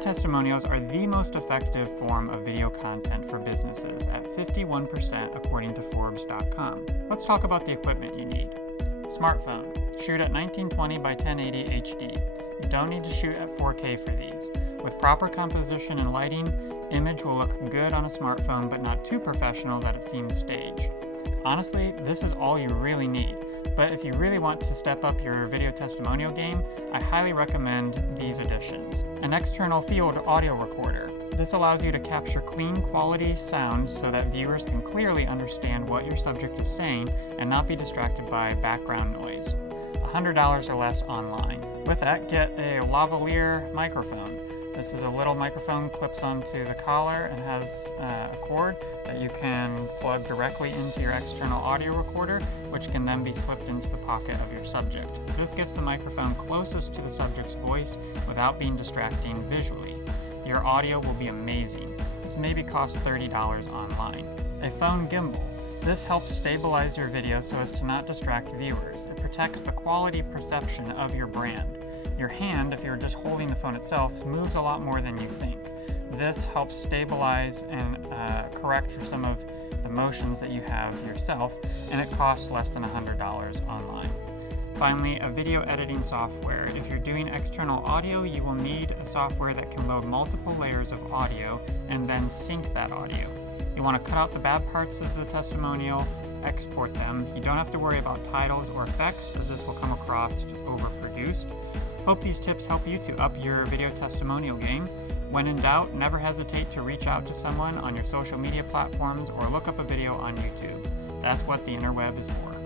testimonials are the most effective form of video content for businesses at 51% according to Forbes.com. Let's talk about the equipment you need. Smartphone. Shoot at 1920 by 1080 HD. You don't need to shoot at 4K for these. With proper composition and lighting, image will look good on a smartphone but not too professional that it seems staged. Honestly, this is all you really need. But if you really want to step up your video testimonial game, I highly recommend these additions. An external field audio recorder. This allows you to capture clean quality sound so that viewers can clearly understand what your subject is saying and not be distracted by background noise. $100 or less online. With that, get a Lavalier Microphone. This is a little microphone, clips onto the collar and has a cord that you can plug directly into your external audio recorder, which can then be slipped into the pocket of your subject. This gets the microphone closest to the subject's voice without being distracting visually. Your audio will be amazing. This maybe costs $30 online. A phone gimbal. This helps stabilize your video so as to not distract viewers. It protects the quality perception of your brand. Your hand, if you're just holding the phone itself, moves a lot more than you think. This helps stabilize and correct for some of the motions that you have yourself, and it costs less than $100 online. Finally, a video editing software. If you're doing external audio, you will need a software that can load multiple layers of audio and then sync that audio. You want to cut out the bad parts of the testimonial, export them. You don't have to worry about titles or effects, as this will come across overproduced. Hope these tips help you to up your video testimonial game. When in doubt, never hesitate to reach out to someone on your social media platforms or look up a video on YouTube. That's what the interweb is for.